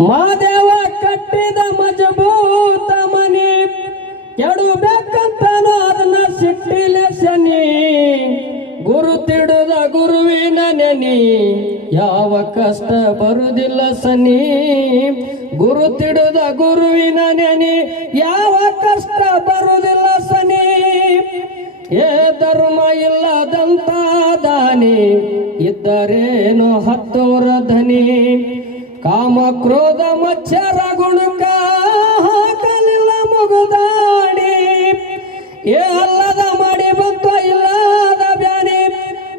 ಮಾದೇವ ಕಟ್ಟಿದ ಮಜಬೂತ ಮನಿ. ಕೆಡಬೇಕಂತ ಅದನ್ನ ಸಿಟ್ಟಿಲೆ ಶನಿ. ಗುರು ತಿಡದ ಗುರುವಿನ ನೆನಿ. ಯಾವ ಕಷ್ಟ ಬರುದಿಲ್ಲ ಸನಿ. ಗುರು ತಿಡದ ಗುರುವಿನ ನೆನಿ. ಯಾವ ಕಷ್ಟ ಬರುದಿಲ್ಲ ಸನಿ. ಏ ಧರ್ಮ ಇಲ್ಲದಂತ ದಾನಿ. ಇದ್ದರೇನು ಹತ್ತೋರ ಧನಿ. ಕಾಮ ಕ್ರೋಧ ಮಚ್ಚರ ಗುಣಕ ಹಾಕಲಿಲ್ಲ ಮುಗುದಾಡಿ. ಏ, ಅಲ್ಲದ ಮಾಡಿ ಬಂತ ಇಲ್ಲದ ಬ್ಯಾನಿ,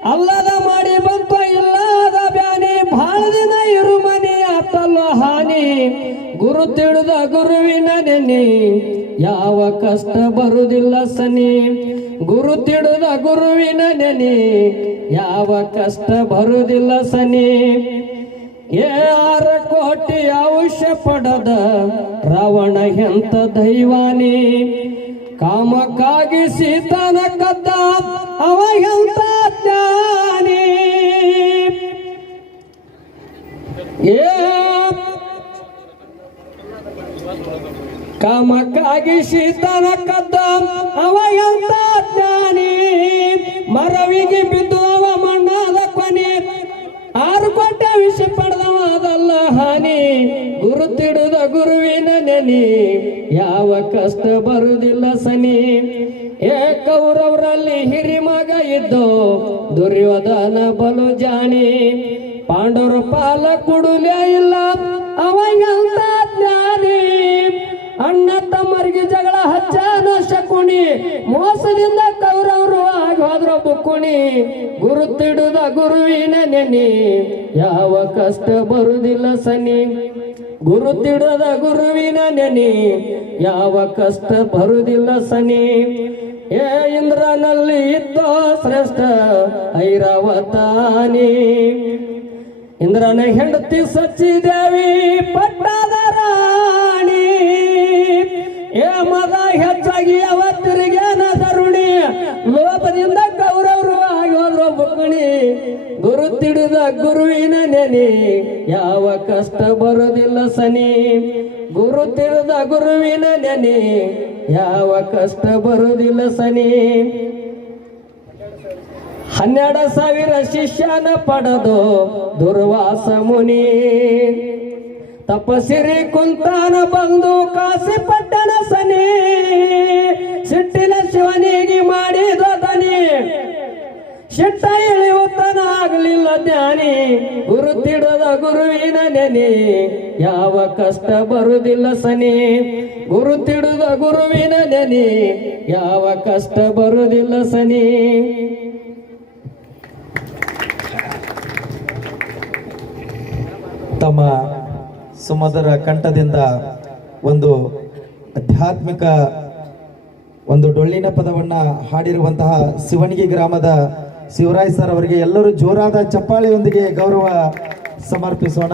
ಅಲ್ಲದ ಮಾಡಿ ಬಂತ ಇಲ್ಲದ ಬ್ಯಾನಿ ಬಹಳ ದಿನ ಇರು ಮನಿ ಆತಲ್ಲ ಹಾನಿ. ಗುರು ತಿಳಿದ ಗುರುವಿನ ನೆನಿ ಯಾವ ಕಷ್ಟ ಬರುದಿಲ್ಲ ಸನಿ. ಗುರು ತಿಳಿದ ಗುರುವಿನ ನೆನಿ ಯಾವ ಕಷ್ಟ ಬರುದಿಲ್ಲ ಸನಿ. ಆರ ಕೋಟಿ ಔಷ್ಯ ಪಡದ ರಾವಣ ಎಂತ ದೈವಾನಿ? ಕಾಮಕ್ಕಾಗಿ ಸೀತನ ಕದ್ದ ಅವ ಎಂತ ಜ್ಞಾನಿ? ಕಾಮಕ್ಕಾಗಿ ಸೀತನ ಕದ್ದ ಅವ ಎಂತ ಜ್ಞಾನಿ? ಮರವಿಗೆ ಬಿದ್ದು ಹಾನಿ ಗುರು ತಿಡುದ ಗುರುವಿನ ನೆನಿ. ಯಾವ ಕಷ್ಟ ಬರುವುದಿಲ್ಲ ಸನಿ. ಏ ಕೌರವರಲ್ಲಿ ಹಿರಿಮಗ ಇದ್ದು ದುರ್ಯೋಧನ ಬಲು ಜಾಣಿ ಪಾಂಡವರ ಪಾಲ ಕುಡುಲೇ ಇಲ್ಲ ಅವಂತ ಜ್ಞಾನಿ. ಅಣ್ಣ ತಮ್ಮರಿಗೆ ಜಗಳ ಹಚ್ಚಾನ ಹೋದ್ರ ಗುರುತಿಡುದ ಗುರು ತಿಡುದ ಗುರುವಿನ ನೆನಿ. ಯಾವ ಕಷ್ಟ ಬರುದಿಲ್ಲ ಸನಿ. ಗುರುತಿಡದ ಗುರುವಿನ ನೆನಿ. ಯಾವ ಕಷ್ಟ ಬರುದಿಲ್ಲ ಸನಿ. ಏ ಇಂದ್ರನಲ್ಲಿ ಇದ್ದೋ ಶ್ರೇಷ್ಠ ಐರಾವತಾನಿ. ಇಂದ್ರನ ಹೆಂಡತಿ ಸಚ್ಚಿದೇವಿ ಪಟ್ಟದ ಗುರು ತಿಡಿದ ಗುರುವಿನ ನೆನೆ. ಯಾವ ಕಷ್ಟ ಬರೋದಿಲ್ಲ ಸನಿ. ಗುರು ತಿಳಿದ ಗುರುವಿನ ನೆನೆ. ಯಾವ ಕಷ್ಟ ಬರೋದಿಲ್ಲ ಸನಿ. ಹನ್ನೆರಡು ಸಾವಿರ ಶಿಷ್ಯನ ಪಡೆದು ದುರ್ವಾಸ ಮುನಿ. ತಪಸಿರಿ ಕುಂತಾನ ಬಂದು ಕಾಸಿ ಪಟ್ಟಣ ಸನಿ. ಸಿಟ್ಟಿನ ಶಿವನಿಗೆ ಮಾಡಿದ ದನಿ ಶಿಟ್ಟ ಇಳಿಯುತ್ತನ ಆಗಲಿಲ್ಲ ಜ್ಞಾನಿ. ಗುರುತಿಡದ ಗುರುವಿನ ನೆನೆ. ಯಾವ ಕಷ್ಟ ಬರುವುದಿಲ್ಲ ಸನಿ. ಗುರುತಿಡದ ಗುರುವಿನ ನೆನೆ. ಯಾವ ಕಷ್ಟ ಬರುವುದಿಲ್ಲ ಸನಿ. ತಮ್ಮ ಸುಮಧುರ ಕಂಠದಿಂದ ಒಂದು ಆಧ್ಯಾತ್ಮಿಕ ಒಂದು ಡೊಳ್ಳಿನ ಪದವನ್ನ ಹಾಡಿರುವಂತಹ ಶಿವಣಗಿ ಗ್ರಾಮದ ಶಿವರಾಯ್ ಸರ್ ಅವರಿಗೆ ಎಲ್ಲರೂ ಜೋರಾದ ಚಪ್ಪಾಳೆಯೊಂದಿಗೆ ಗೌರವ ಸಮರ್ಪಿಸೋಣ.